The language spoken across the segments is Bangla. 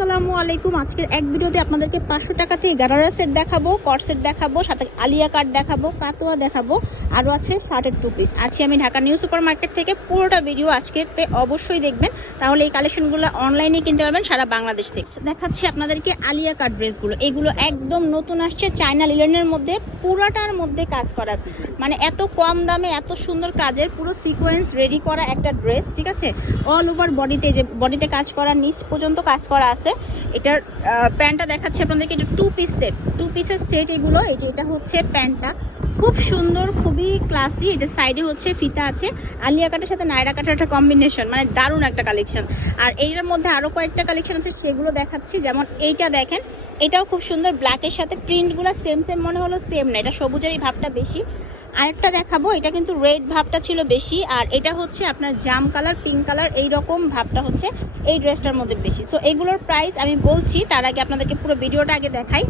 আসসালামু আলাইকুম। আজকের এক ভিডিওতে আপনাদেরকে 500 টাকা থেকে গারারা সেট দেখাবো, কট সেট দেখাবো, সাথে আলিয়া কাট দেখাবো, কাতোয়া দেখাবো, আরও আছে শার্টের 2 পিস। আছি আমি ঢাকা নিউ সুপার মার্কেট থেকে। পুরোটা ভিডিও আজকেতে অবশ্যই দেখবেন, তাহলে এই কালেকশনগুলো অনলাইনে কিনতে পারবেন সারা বাংলাদেশ থেকে। দেখাচ্ছি আপনাদেরকে আলিয়া কাট ড্রেসগুলো। এগুলো একদম নতুন আসছে, চায়না লিলেনের মধ্যে, পুরাটার মধ্যে কাজ করা, মানে এত কম দামে এত সুন্দর কাজের পুরো সিকোয়েন্স রেডি করা একটা ড্রেস, ঠিক আছে। অল ওভার বডিতে, যে বডিতে কাজ করা, নিচ পর্যন্ত কাজ করা আছে। এটার প্যান্টটা দেখাচ্ছি আপনাদেরকে, এটা 2 পিস সেট, 2 পিসের সেট এগুলো। এই যে এটা হচ্ছে প্যান্টটা, খুব সুন্দর, খুবই ক্লাসি। এই যে সাইডে হচ্ছে ফিতা আছে, আলিয়া কাটের সাথে নায়রা কাটের একটা কম্বিনেশন, মানে দারুণ একটা কালেকশন। আর এইটার মধ্যে আরও কয়েকটা কালেকশন আছে, সেগুলো দেখাচ্ছি। যেমন এইটা দেখেন, এটাও খুব সুন্দর, ব্ল্যাকের সাথে প্রিন্টগুলো সেম সেম মনে হলো, সেম না, এটা সবুজের এই ভাবটা বেশি। আরেকটা দেখাবো, এটা কিন্তু রেড ভাবটা ছিল বেশি, আর এটা হচ্ছে আপনার জাম কালার, পিঙ্ক কালার, এই রকম ভাবটা হচ্ছে এই ড্রেসটার মধ্যে বেশি। সো এগুলোর প্রাইস আমি বলছি, তার আগে আপনাদেরকে পুরো ভিডিওটা আগে দেখাই।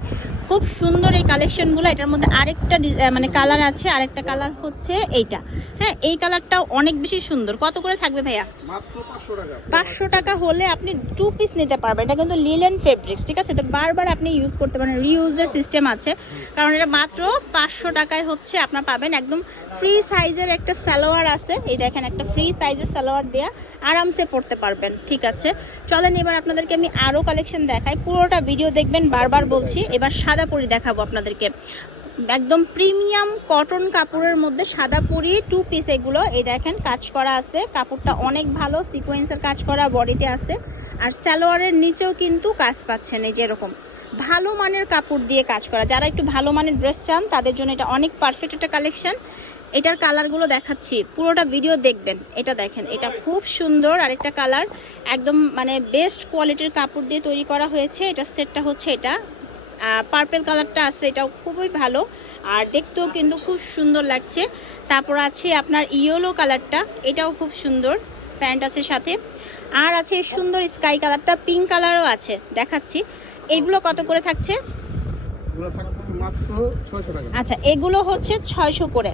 খুব সুন্দর এই কালেকশনগুলো। এটার মধ্যে আরেকটা মানে কালার আছে, আরেকটা কালার হচ্ছে এইটা। হ্যাঁ, এই কালারটাও অনেক বেশি সুন্দর। কত করে থাকবে ভাইয়া? মাত্র 500 টাকা। 500 টাকা হলে আপনি 2 পিস নিতে পারবেন। এটা কিন্তু লিলেন ফেব্রিক্স, ঠিক আছে। তো বারবার আপনি ইউজ করতে পারেন, রিউজের সিস্টেম আছে, কারণ এটা মাত্র 500 টাকায় হচ্ছে আপনার পাবেন। একদম ফ্রি সাইজের একটা সালোয়ার আছে, এই দেখেন, একটা ফ্রি সাইজের সালোয়ার দেয়া, আরামসে পরতে পারবেন, ঠিক আছে। চলেন এবার আপনাদেরকে আমি আরও কালেকশন দেখাই, পুরোটা ভিডিও দেখবেন, বারবার বলছি। এবার সাদা পরি দেখাবো আপনাদেরকে, একদম প্রিমিয়াম কটন কাপড়ের মধ্যে সাদা পরি 2 পিস এগুলো। এই দেখেন, কাজ করা আছে, কাপড়টা অনেক ভালো, সিকোয়েন্সের কাজ করা বডিতে আছে, আর সালোয়ারের নিচেও কিন্তু কাজ পাচ্ছেন, এই যেরকম ভালো মানের কাপড় দিয়ে কাজ করা। যারা একটু ভালো মানের ড্রেস চান তাদের জন্য এটা অনেক পারফেক্ট একটা কালেকশন। এটার কালারগুলো দেখাচ্ছি, পুরোটা ভিডিও দেখবেন। এটা দেখেন, এটা খুব সুন্দর, আরেকটা কালার, একদম মানে বেস্ট কোয়ালিটির কাপড় দিয়ে তৈরি করা হয়েছে। এটা সেটটা হচ্ছে এটা, পার্পেল কালারটা আছে, এটাও খুবই ভালো, আর দেখতেও কিন্তু খুব সুন্দর লাগছে। তারপর আছে আপনার ইয়েলো কালারটা, এটাও খুব সুন্দর, প্যান্ট আছে সাথে। আর আছে সুন্দর স্কাই কালারটা, পিঙ্ক কালারও আছে, দেখাচ্ছি। এইগুলো কত করে থাকছে? মাত্র 600 টাকা। আচ্ছা, এগুলো হচ্ছে 600 করে।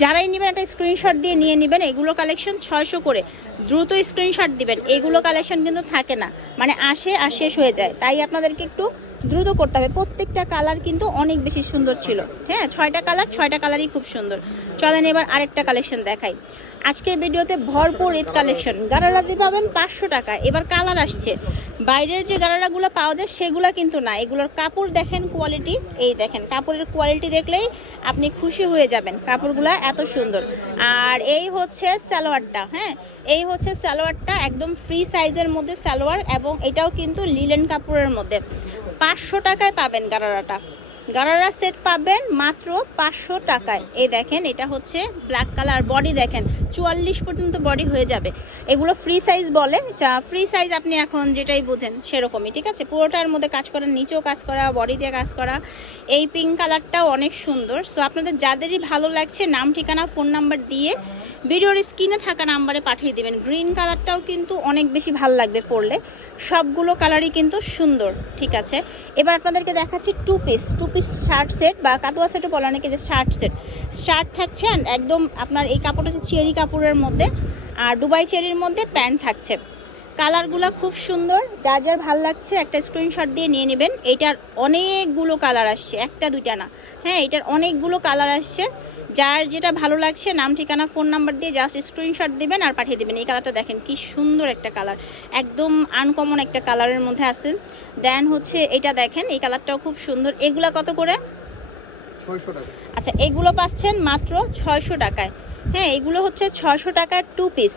যারাই নেবেন একটা স্ক্রিনশট দিয়ে নিয়ে নেবেন। এগুলো কালেকশন 600 করে, দ্রুত স্ক্রিনশট দিবেন। এগুলো কালেকশন কিন্তু থাকে না, মানে আসে আর শেষ হয়ে যায়, তাই আপনাদেরকে একটু দ্রুত করতে হবে। প্রত্যেকটা কালার কিন্তু অনেক বেশি সুন্দর ছিল। হ্যাঁ, 6টা কালার, 6টা কালারই খুব সুন্দর। চলেন এবার আরেকটা কালেকশন দেখাই। আজকের ভিডিওতে ভরপুর ঈদ কালেকশন। গারারাতে পাবেন 500 টাকা। এবার কালার আসছে, বাইরের যে গারারাগুলো পাওয়া যায় সেগুলো কিন্তু না। এগুলোর কাপড় দেখেন, কোয়ালিটি, এই দেখেন, কাপড়ের কোয়ালিটি দেখলেই আপনি খুশি হয়ে যাবেন, কাপড়গুলো এত সুন্দর। আর এই হচ্ছে সালোয়ারটা, হ্যাঁ, এই হচ্ছে সালোয়ারটা, একদম ফ্রি সাইজের মধ্যে সালোয়ার, এবং এটাও কিন্তু লিলেন কাপড়ের মধ্যে। 500 টাকায় পাবেন গারারাটা। গারারা সেট পাবেন মাত্র 500 টাকায়। এই দেখেন, এটা হচ্ছে ব্ল্যাক কালার, বডি দেখেন 44 পর্যন্ত বডি হয়ে যাবে। এগুলো ফ্রি সাইজ বলে, যা ফ্রি সাইজ আপনি এখন যেটাই বোঝেন সেরকমই, ঠিক আছে। পুরোটার মধ্যে কাজ করা, নিচেও কাজ করা, বডি দিয়ে কাজ করা। এই পিঙ্ক কালারটাও অনেক সুন্দর। সো আপনাদের যাদেরই ভালো লাগছে, নাম, ঠিকানা, ফোন নাম্বার দিয়ে ভিডিওর স্ক্রিনে থাকা নাম্বারে পাঠিয়ে দেবেন। গ্রিন কালারটাও কিন্তু অনেক বেশি ভালো লাগবে পরলে, সবগুলো কালারই কিন্তু সুন্দর, ঠিক আছে। এবার আপনাদেরকে দেখাচ্ছি 2 পিস শার্ট সেট, বা কাতোয়া সেটও বলে অনেকে, যে শার্ট সেট। শার্ট থাকছে একদম আপনার, এই কাপড়টা হচ্ছে চেরি কাপড়ের মধ্যে, আর দুবাই চেরির মধ্যে প্যান্ট থাকছে। কালারগুলো খুব সুন্দর, যার যার ভালো লাগছে একটা স্ক্রিনশট দিয়ে নিয়ে নেবেন। এইটার অনেকগুলো কালার আসছে, একটা দুইটা না, হ্যাঁ, এটার অনেকগুলো কালার আসছে। যার যেটা ভালো লাগছে, নাম, ঠিকানা, ফোন নাম্বার দিয়ে জাস্ট স্ক্রিনশট দিবেন আর পাঠিয়ে দেবেন। এই কালারটা দেখেন কি সুন্দর একটা কালার, একদম আনকমন একটা কালারের মধ্যে আছে। দেন হচ্ছে এটা দেখেন, এই কালারটাও খুব সুন্দর। এগুলা কত করে? 600 টাকা। আচ্ছা, এগুলো পাচ্ছেন মাত্র 600 টাকায়। হ্যাঁ, এগুলো হচ্ছে 600 টাকার 2 পিস।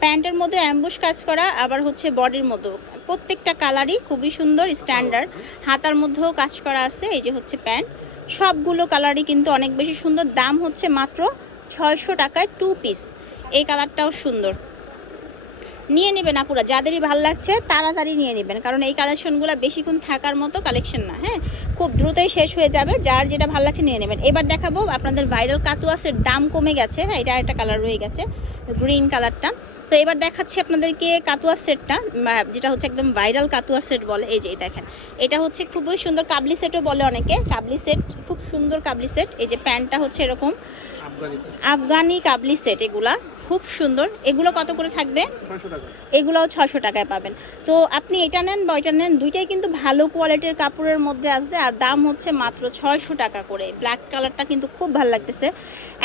প্যান্টের মধ্যে অ্যাম্বুশ কাজ করা, আবার হচ্ছে বডির মধ্যেও, প্রত্যেকটা কালারই খুবই সুন্দর, স্ট্যান্ডার্ড। হাতার মধ্যেও কাজ করা আছে। এই যে হচ্ছে প্যান্ট, সবগুলো কালারই কিন্তু অনেক বেশি সুন্দর। দাম হচ্ছে মাত্র 600 টাকায় 2 পিস। এই কালারটাও সুন্দর, নিয়ে নেবেন আপুরা, যাদেরই ভালো লাগছে তাড়াতাড়ি নিয়ে নেবেন, কারণ এই কালেকশনগুলো বেশিক্ষণ থাকার মতো কালেকশন না। হ্যাঁ, খুব দ্রুতই শেষ হয়ে যাবে, যার যেটা ভালো লাগছে নিয়ে নেবেন। এবার দেখাবো আপনাদের ভাইরাল কাতোয়াসের, দাম কমে গেছে। হ্যাঁ, এটা একটা কালার রয়ে গেছে, গ্রিন কালারটা। তো তো এবার দেখাচ্ছি আপনাদেরকে কাতুয়া সেটটা, যেটা হচ্ছে একদম ভাইরাল কাতুয়া সেট বলে। এই যে দেখেন, এটা হচ্ছে খুবই সুন্দর, কাবলি সেটও বলে অনেকে, কাবলি সেট, খুব সুন্দর কাবলি সেট। এই যে প্যান্টটা হচ্ছে এরকম আফগানি কাবলি সেট, এগুলা খুব সুন্দর। এগুলো কত করে থাকবে? 600 টাকা। এগুলোও 600 টাকায় পাবেন। তো আপনি এটা নেন বা ওইটা নেন, দুইটাই কিন্তু ভালো কোয়ালিটির কাপড়ের মধ্যে আছে, আর দাম হচ্ছে মাত্র 600 টাকা করে। ব্ল্যাক কালারটা কিন্তু খুব ভালো লাগতেছে,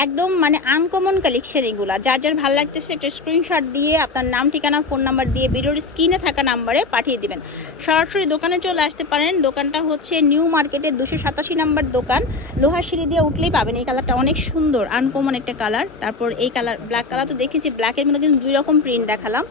একদম মানে আনকমন কালেকশন এগুলা। যার যার ভালো লাগতেছে একটা স্ক্রিনশট দিয়ে আপনার নাম, ঠিকানা, ফোন নাম্বার দিয়ে ভিডিওর স্ক্রিনে থাকা নাম্বারে পাঠিয়ে দিবেন। সরাসরি দোকানে চলে আসতে পারেন। দোকানটা হচ্ছে নিউ মার্কেটের 287 নাম্বার দোকান, লোহার সিঁড়ি দিয়ে উঠলেই পাবেন। এই কালারটা অনেক সুন্দর, আনকমন একটা কালার। তারপর এই কালার, ব্ল্যাক কালার তো দেখেছি, ব্ল্যাকের মধ্যে কিন্তু 2 রকম প্রিন্ট দেখালাম।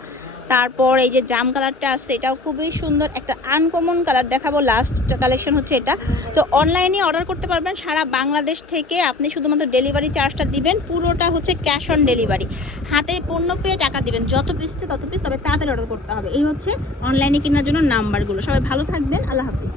তারপর এই যে জাম কালারটা আছে, এটাও খুবই সুন্দর, একটা আনকমন কালার দেখাবো। লাস্ট কালেকশন হচ্ছে এটা। তো অনলাইনে অর্ডার করতে পারবেন সারা বাংলাদেশ থেকে। আপনি শুধুমাত্র ডেলিভারি চার্জটা দিবেন, পুরোটা হচ্ছে ক্যাশ অন ডেলিভারি। হাতে পণ্য পেয়ে টাকা দিবেন, যত পিস তত পিস, তবে তাড়াতাড়ি অর্ডার করতে হবে। এই হচ্ছে অনলাইনে কেনার জন্য নাম্বারগুলো। সবাই ভালো থাকবেন, আল্লাহ হাফিজ।